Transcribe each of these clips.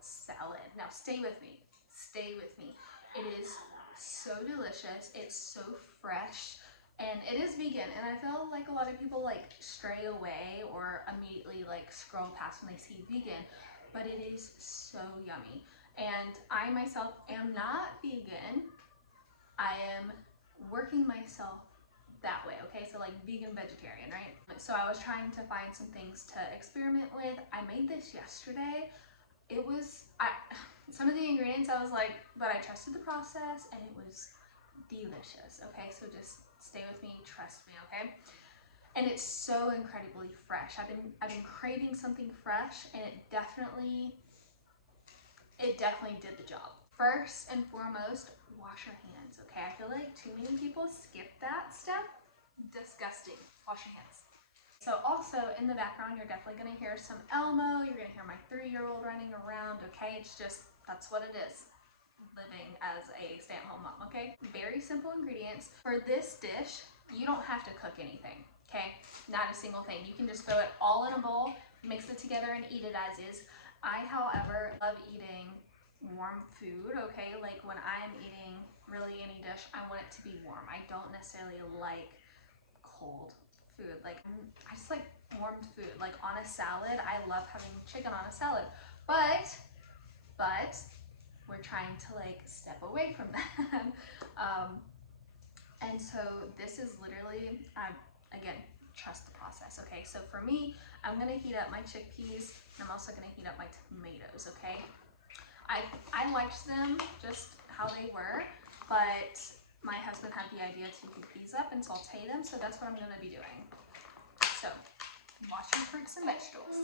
salad. Now stay with me, stay with me. It is so delicious, it's so fresh, and it is vegan, and I feel like a lot of people like stray away or immediately like scroll past when they see vegan, but it is so yummy. And I myself am not vegan. I am working myself that way, okay? So like vegan vegetarian, right? So I was trying to find some things to experiment with. I made this yesterday. It was, some of the ingredients I was like, but I trusted the process and it was delicious, okay? So just stay with me, trust me, okay? And it's so incredibly fresh. I've been craving something fresh, and it definitely did the job. First and foremost, wash your hands, okay? I feel like too many people skip that step. Disgusting. Wash your hands. So also in the background, you're definitely gonna hear some Elmo. You're gonna hear my 3-year-old running around, okay? It's just, that's what it is, living as a stay-at-home mom, okay? Very simple ingredients. For this dish, you don't have to cook anything, okay? Not a single thing. You can just throw it all in a bowl, mix it together, and eat it as is. I, however, love eating warm food, okay? Like when I'm eating really any dish, I want it to be warm. I don't necessarily like cold food. Like I just like warmed food. Like on a salad, I love having chicken on a salad, but we're trying to like step away from that. And so this is literally, again, trust the process, okay? So for me, I'm gonna heat up my chickpeas, and I'm also gonna heat up my tomatoes, okay? I liked them just how they were, but my husband had the idea to heat these up and saute them, so that's what I'm gonna be doing. So, wash your fruits and vegetables.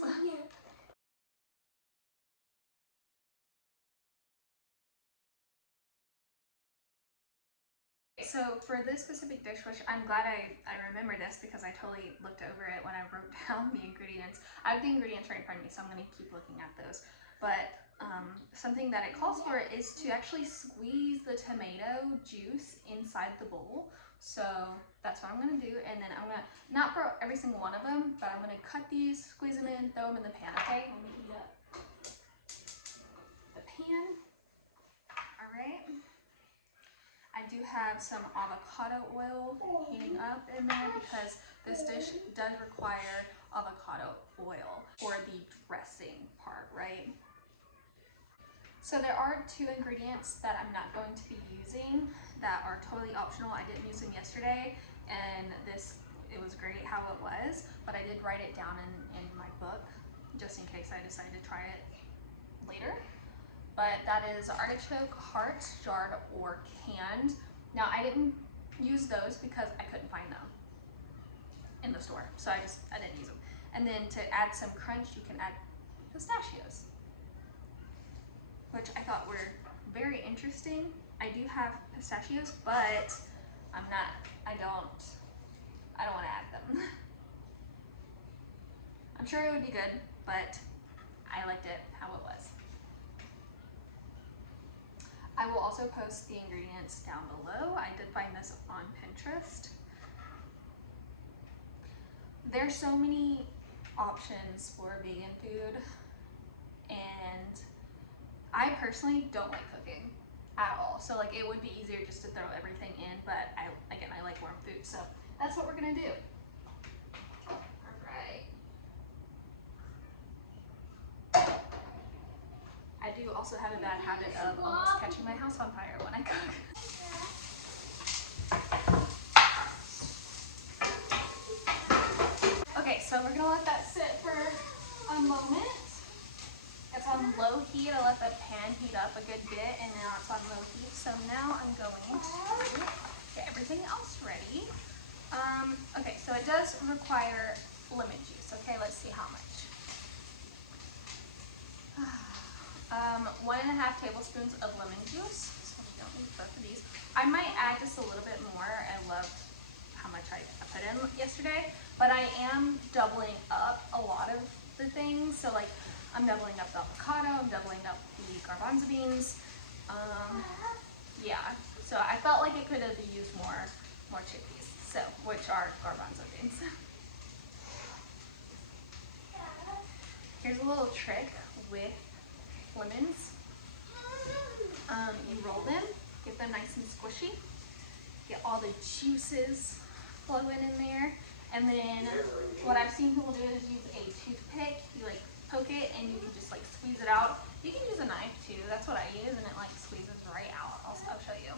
So for this specific dish, which I'm glad I remember this because I totally looked over it when I wrote down the ingredients. I have the ingredients right in front of me, so I'm going to keep looking at those. But something that it calls for is to actually squeeze the tomato juice inside the bowl. So that's what I'm going to do. And then I'm going to, not for every single one of them, but I'm going to cut these, squeeze them in, throw them in the pan, okay? Let me heat up the pan. All right. I do have some avocado oil heating up in there because this dish does require avocado oil for the dressing part, right? So there are 2 ingredients that I'm not going to be using that are totally optional. I didn't use them yesterday, and it was great how it was, but I did write it down in my book just in case I decide to try it later. But that is artichoke hearts, jarred or canned. Now I didn't use those because I couldn't find them in the store, so I didn't use them. And then to add some crunch, you can add pistachios, which I thought were very interesting. I do have pistachios, but I don't want to add them. I'm sure it would be good, but I liked it how it was. I will also post the ingredients down below. I did find this on Pinterest. There's so many options for vegan food, and I personally don't like cooking at all. So like it would be easier just to throw everything in, but I like warm food. So that's what we're gonna do. All right. I do also have a bad habit of almost catching my house on fire when I cook. Okay, so we're gonna let that sit for a moment. It's on low heat. I let the pan heat up a good bit, and now it's on low heat. So now I'm going to get everything else ready. Okay, so it does require lemon juice. Okay, let's see how much. 1.5 tablespoons of lemon juice. So we don't need both of these. I might add just a little bit more. I loved how much I put in yesterday, but I am doubling up a lot of the things. So like I'm doubling up the avocado, I'm doubling up the garbanzo beans. Yeah, so I felt like it could have used more chickpeas, so which are garbanzo beans. Here's a little trick with lemons. You roll them, get them nice and squishy, get all the juices flowing in there, and then what I've seen people do is use a toothpick. You like poke it and you can just like squeeze it out. You can use a knife too. That's what I use, and it like squeezes right out. I'll show you.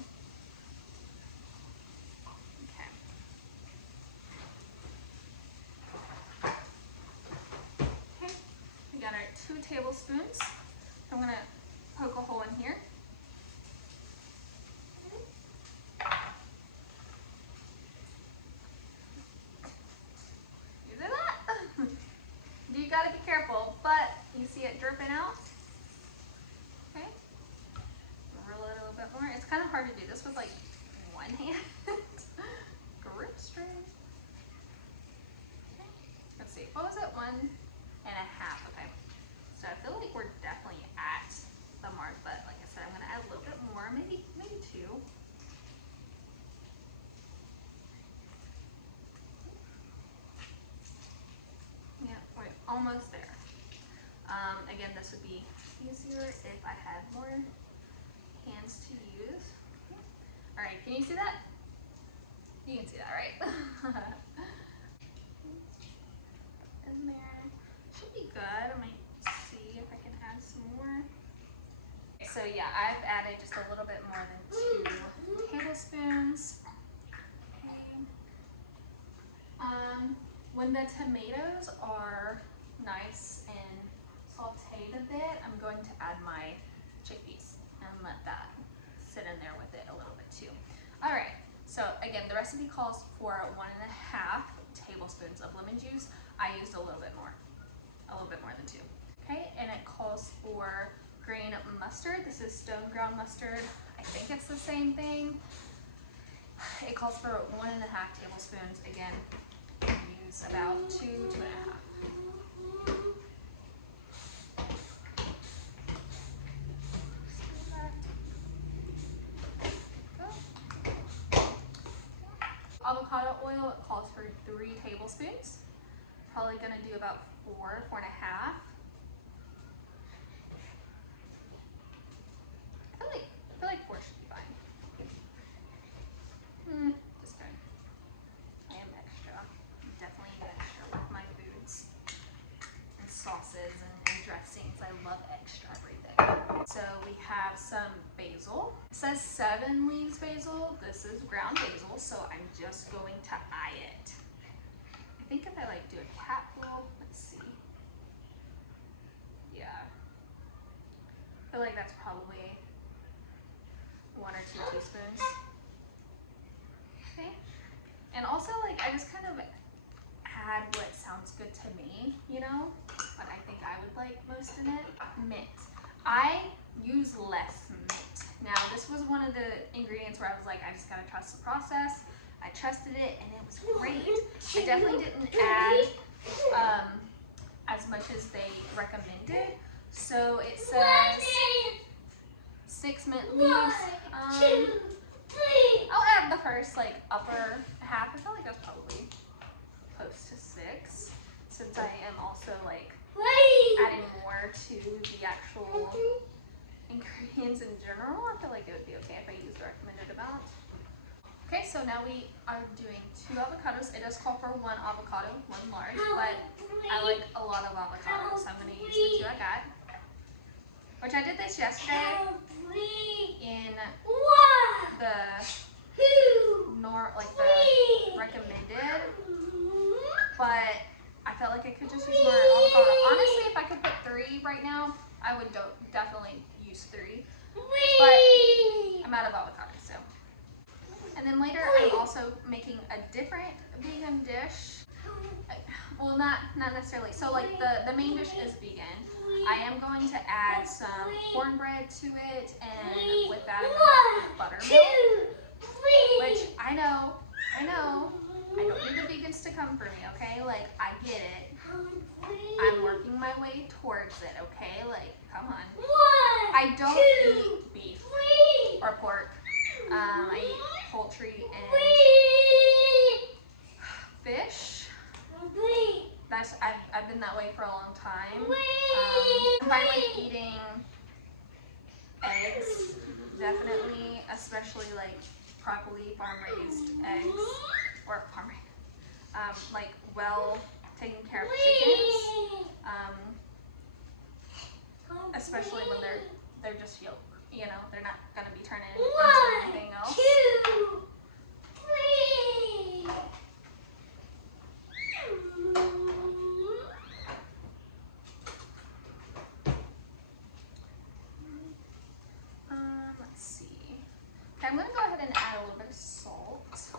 Okay. Okay. We got our 2 tablespoons. I'm gonna poke a hole in here. You see that? You gotta be careful, but you see it dripping out. Okay. Roll it a little bit more. It's kind of hard to do this with like one hand. Grip string. Okay. Let's see. What was it? 1.5. Okay. So I feel like we're definitely at the mark, but like I said, I'm gonna add a little bit more, maybe 2. Yeah, we're almost there. Again, this would be easier if I had more hands to use. All right, can you see that? You can see that, right? In there. Should be good. I might see if I can add some more. So yeah, I've added just a little bit more than 2 tablespoons. Okay. When the tomatoes are nice and sauteed a bit, I'm going to add my chickpeas and let that sit in there with it a little bit too. All right, so again, the recipe calls for 1.5 tablespoons of lemon juice. I used a little bit more than 2. Okay, and it calls for green mustard. This is stone ground mustard. I think it's the same thing. It calls for 1.5 tablespoons. Again, use about 2, 2.5. Avocado oil, it calls for 3 tablespoons. Probably gonna do about 4, 4.5. I feel like 4 should be fine. Just kidding. I am extra. Definitely extra with my foods and sauces and dressings. I love extra everything. So we have some basil. It says 7 leaves basil. This is ground basil, so I'm just going to eye it. I think if I like do a capful, let's see. Yeah. I feel like that's probably 1 or 2 teaspoons. Okay. And also, like, I just kind of add what sounds good to me, you know, what I think I would like most in it. Mint. I use less mint. Now, this was one of the ingredients where I was like, I just gotta trust the process. I trusted it, and it was great. I definitely didn't add as much as they recommended. So it says 6 mint leaves. I'll add the first like upper half. I feel like that's probably close to 6, since I am also like adding more to the actual ingredients in general. I feel like it would be okay if I use the recommended amount. Okay, so now we are doing 2 avocados. It does call for 1 avocado, 1 large, but I like a lot of avocados, so I'm going to use the 2 I got. Which I did this yesterday in the recommended, but I felt like I could just use more avocado. Honestly, if I could put 3 right now, I would definitely use 3, but I'm out of avocado, so. And then later, I'm also making a different vegan dish. Well, not necessarily. So like the main dish is vegan. I am going to add some cornbread to it, and with that I'm going to have buttermilk. Which I know, I don't need the vegans to come for me, okay? Like, I get it. I'm working my way towards it, okay? Like, come on. I don't eat beef or pork. I eat poultry and fish. I've been that way for a long time. I'm finally eating definitely, especially like properly farm-raised eggs, or like well taken care of chickens, especially when they're just yolk. You know, they're not gonna be turning into anything else. Let's see. Okay, I'm gonna go ahead and add a little bit of salt.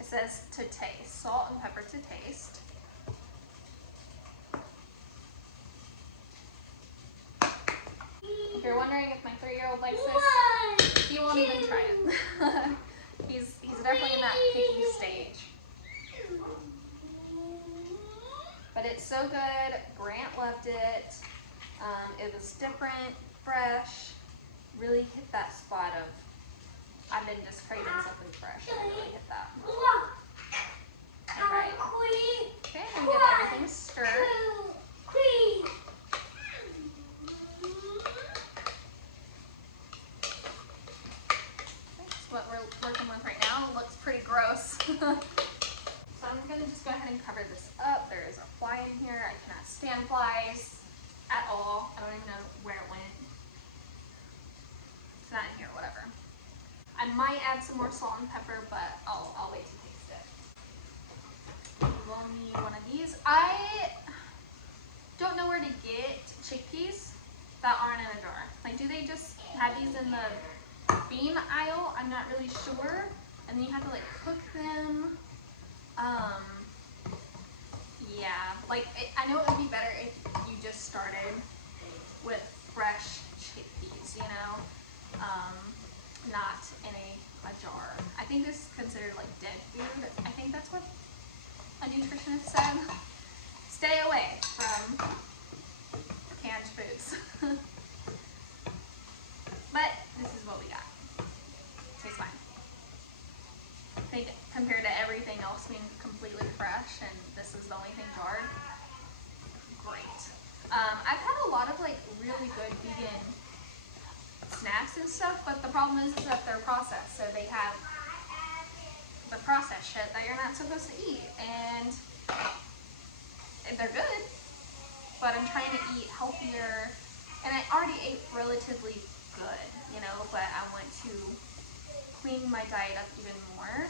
It says to taste, salt and pepper to taste. If you're wondering if my 3-year-old likes this, he won't even try it. He's definitely in that picky stage. But it's so good. Grant loved it. It was different, fresh. Really hit that spot of, I've been just craving something fresh, and I really hit that. Alright. Okay, I'm gonna get everything stirred. That's what we're working with right now. It looks pretty gross. So I'm gonna just go ahead and cover this up. There is a fly in here. I cannot stand flies at all. I don't even know where it went. It's not in here, whatever. I might add some more salt and pepper, but I'll wait to taste it. We'll need one of these. I don't know where to get chickpeas that aren't in a jar. Like, do they just have these in the bean aisle? I'm not really sure. And then you have to like cook them. Yeah, like I know it would be better if you just started with fresh chickpeas, you know, not in a jar. I think this is considered like dead food. I think that's what a nutritionist said. Stay away from canned foods. But this is what we got. Tastes fine. I think compared to everything else being completely fresh, and this is the only thing jarred, great. I've had a lot of like really good vegan snacks and stuff, but the problem is that they're processed, so they have the processed shit that you're not supposed to eat, and they're good, but I'm trying to eat healthier, and I already ate relatively good, you know, but I want to clean my diet up even more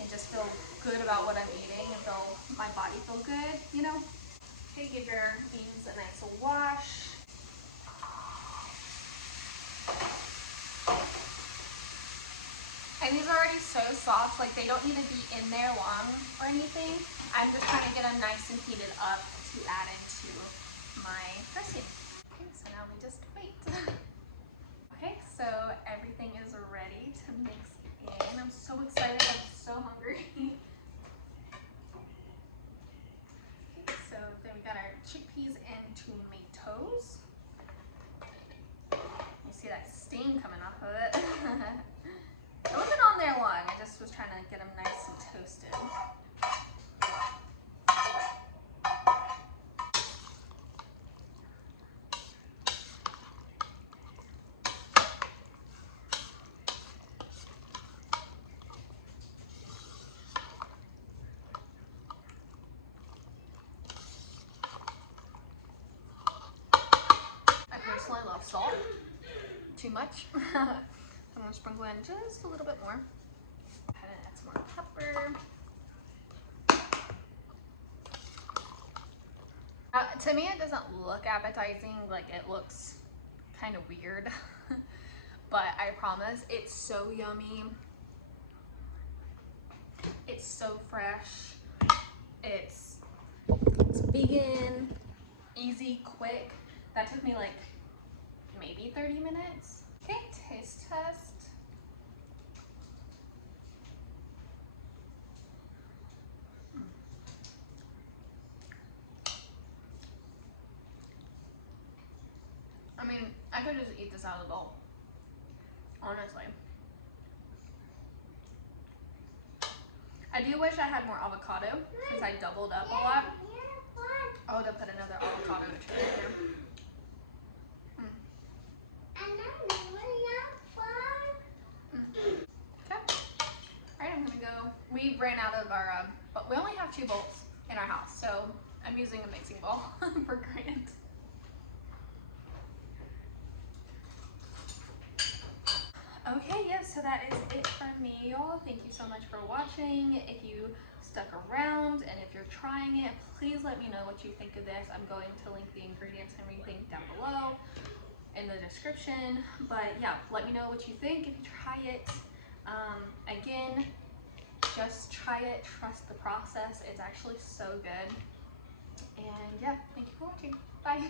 and just feel good about what I'm eating and feel my body feel good, you know. Okay, give your beans a nice wash. And these are already so soft, like they don't need to be in there long or anything. I'm just trying to get them nice and heated up to add into my dressing. Okay, so now we just wait. Okay, so everything is ready to mix in. I'm so excited, I'm so hungry. Okay, so then we got our chickpeas and tomatoes. You see that steam coming off of it. It wasn't on there long, I just was trying to get them nice and toasted. I personally love salt. Too much. I'm gonna sprinkle in just a little bit more. Go ahead and add some more pepper. To me, it doesn't look appetizing, like it looks kind of weird, but I promise it's so yummy. It's so fresh. It's vegan, easy, quick. That took me like maybe 30 minutes. Okay, taste test. I mean, I could just eat this out of the bowl, honestly. I do wish I had more avocado, since I doubled up a lot. I would have put another avocado in here. of our, but we only have 2 bowls in our house, so I'm using a mixing bowl for Grant. Okay, yes, so that is it from me, y'all. Thank you so much for watching. If you stuck around and if you're trying it, please let me know what you think of this. I'm going to link the ingredients and everything down below in the description. But yeah, let me know what you think if you try it. Again, just try it, trust the process. It's actually so good. And yeah, thank you for watching. Bye.